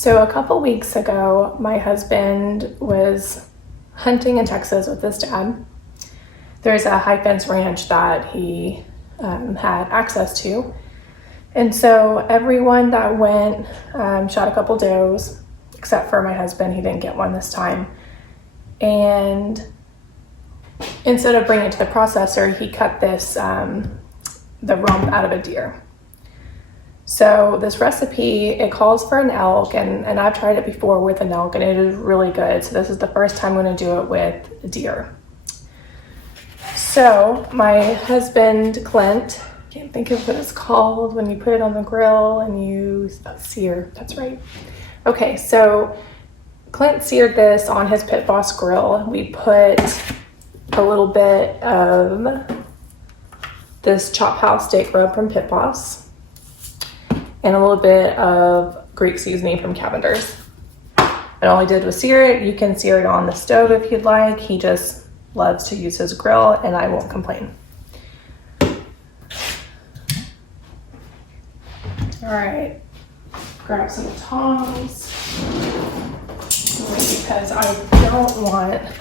So a couple weeks ago, my husband was hunting in Texas with his dad. There's a high fence ranch that he had access to. And so everyone that went shot a couple does, except for my husband. He didn't get one this time. And instead of bringing it to the processor, he cut this, the rump out of a deer. So this recipe, it calls for an elk, and I've tried it before with an elk, and it is really good. So this is the first time I'm going to do it with a deer. So my husband, Clint, can't think of what it's called when you put it on the grill and you sear. That's right. Okay, so Clint seared this on his Pit Boss grill. We put a little bit of this chop house steak rub from Pit Boss and a little bit of Greek seasoning from Cavendars. And all I did was sear it. You can sear it on the stove if you'd like. He just loves to use his grill, and I won't complain. All right, grab some tongs because I don't want to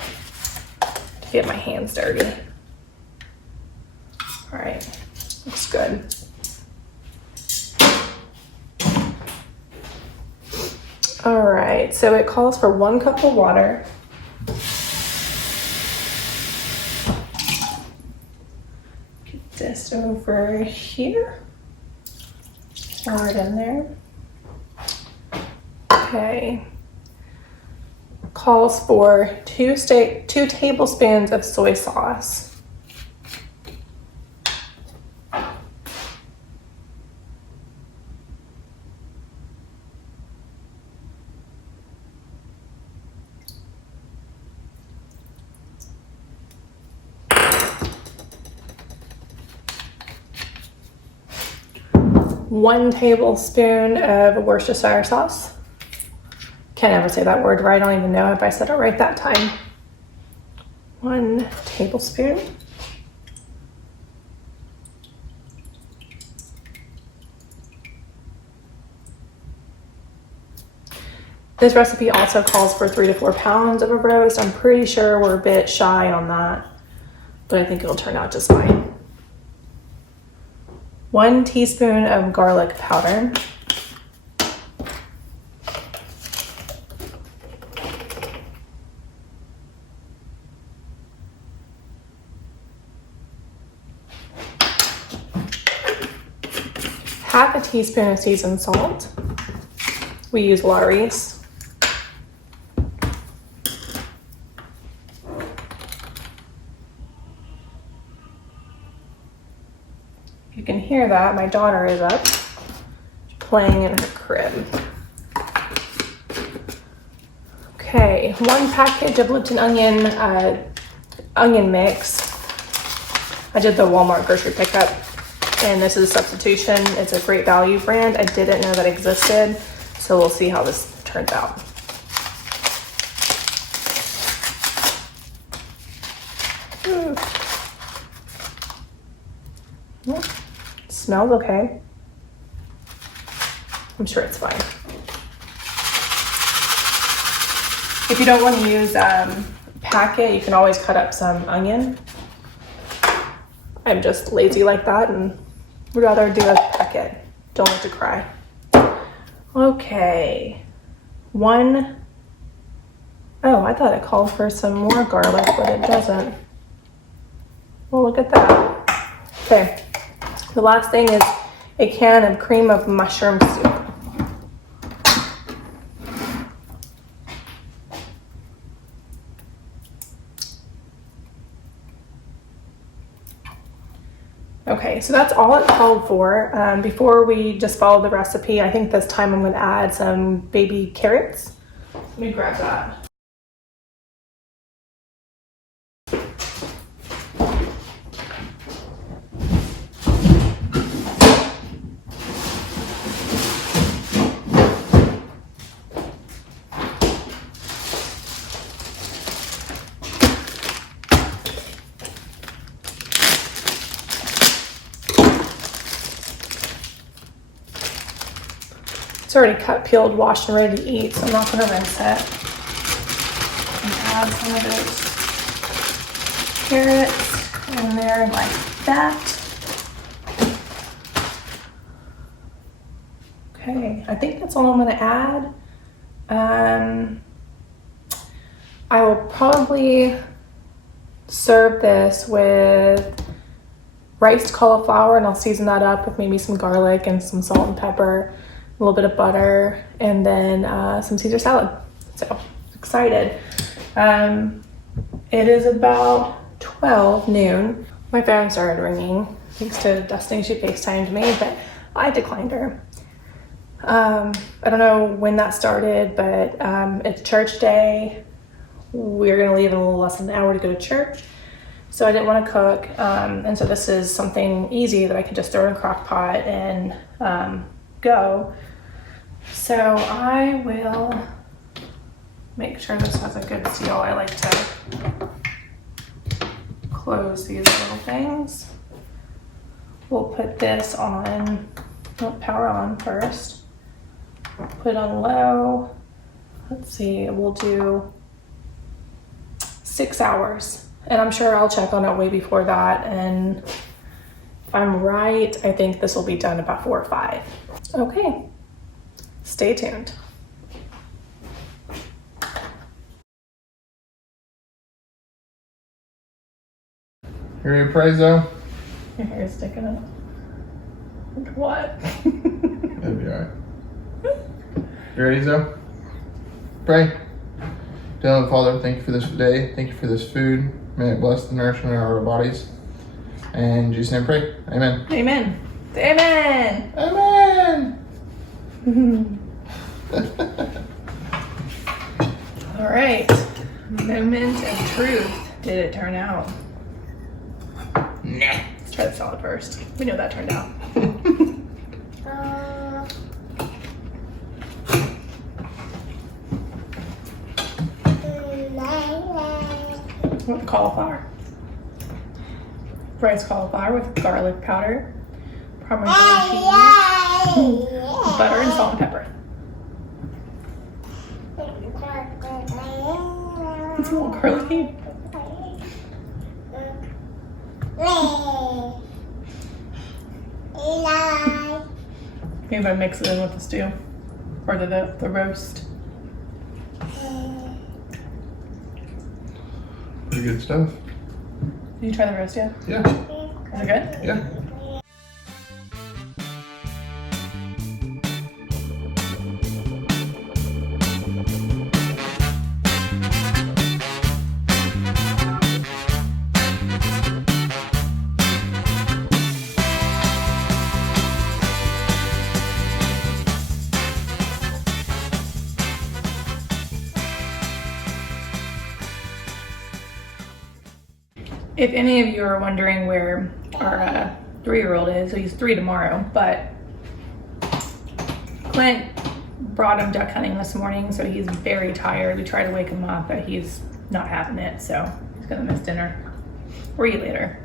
get my hands dirty. All right, looks good. All right, so it calls for 1 cup of water. Get this over here. Pour it in there. Okay. Calls for 2 tablespoons of soy sauce. One tablespoon of Worcestershire sauce. Can't ever say that word right. I don't even know if I said it right that time. 1 tablespoon. This recipe also calls for 3 to 4 pounds of a roast. I'm pretty sure we're a bit shy on that, but I think it'll turn out just fine. 1 teaspoon of garlic powder. Half a teaspoon of seasoned salt. We use Lawry's. You can hear that. My daughter is up playing in her crib. Okay, 1 package of Lipton onion mix. I did the Walmart grocery pickup, and this is a substitution. It's a Great Value brand. I didn't know that existed, so we'll see how this turns out. Smells okay. I'm sure it's fine. If you don't want to use packet, you can always cut up some onion. I'm just lazy like that and would rather do a packet. Don't like to cry. Okay. Oh, I thought it called for some more garlic, but it doesn't. Well, look at that. Okay. The last thing is a can of cream of mushroom soup. Okay, so that's all it called for. Before we just follow the recipe, I think this time I'm going to add some baby carrots. Let me grab that. It's already cut, peeled, washed, and ready to eat, so I'm not gonna rinse it. And add some of those carrots in there like that. Okay, I think that's all I'm gonna add. I will probably serve this with riced cauliflower, and I'll season that up with maybe some garlic and some salt and pepper, a little bit of butter, and then some Caesar salad. So excited. It is about 12 noon. My phone started ringing thanks to Destiny. She FaceTimed me, but I declined her. I don't know when that started, but it's church day. We're gonna leave in a little less than an hour to go to church. So I didn't want to cook, and so this is something easy that I could just throw in a crock pot and go. So I will make sure this has a good seal. I like to close these little things. We'll put this on, power on first. Put it on low. Let's see, we'll do 6 hours. And I'm sure I'll check on it way before that. And if I'm right, I think this will be done about 4 or 5. Okay, stay tuned. You ready to pray, Zoe? Your hair is sticking up. What? It'll be alright. You ready, Zoe? Pray. Dear Heavenly Father, thank you for this day. Thank you for this food. May it bless the nourishment of our bodies. And in Jesus' name, pray. Amen. Amen. Amen. Amen. All right. Moment of truth. Did it turn out? Nah. Let's try the salad first. We know that turned out. With cauliflower. Rice cauliflower with garlic powder, Parmesan cheese, butter, and salt and pepper. It's a little garlicky. Maybe I mix it in with the stew or the roast. Pretty good stuff. Did you try the roast yet? Yeah. Is it good? Yeah. If any of you are wondering where our 3-year-old is, so he's 3 tomorrow, but Clint brought him duck hunting this morning, so he's very tired. We tried to wake him up, but he's not having it, so he's gonna miss dinner or eat later.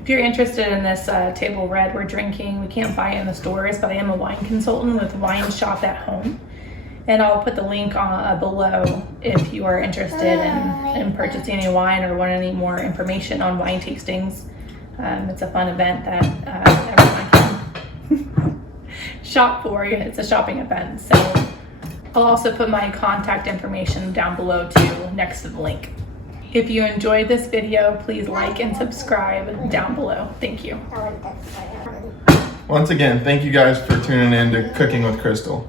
If you're interested in this table red we're drinking, we can't buy it in the stores, but I am a wine consultant with Wine Shop at Home. And I'll put the link below if you are interested in purchasing any wine or want any more information on wine tastings. It's a fun event that everyone can shop for. It's a shopping event. So I'll also put my contact information down below too, next to the link. If you enjoyed this video, please like and subscribe down below. Thank you. Once again, thank you guys for tuning in to Cooking with Chrystal.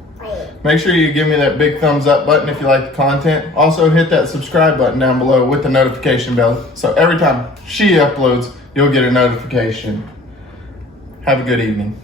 Make sure you give me that big thumbs up button if you like the content. Also hit that subscribe button down below with the notification bell. So every time she uploads, you'll get a notification. Have a good evening.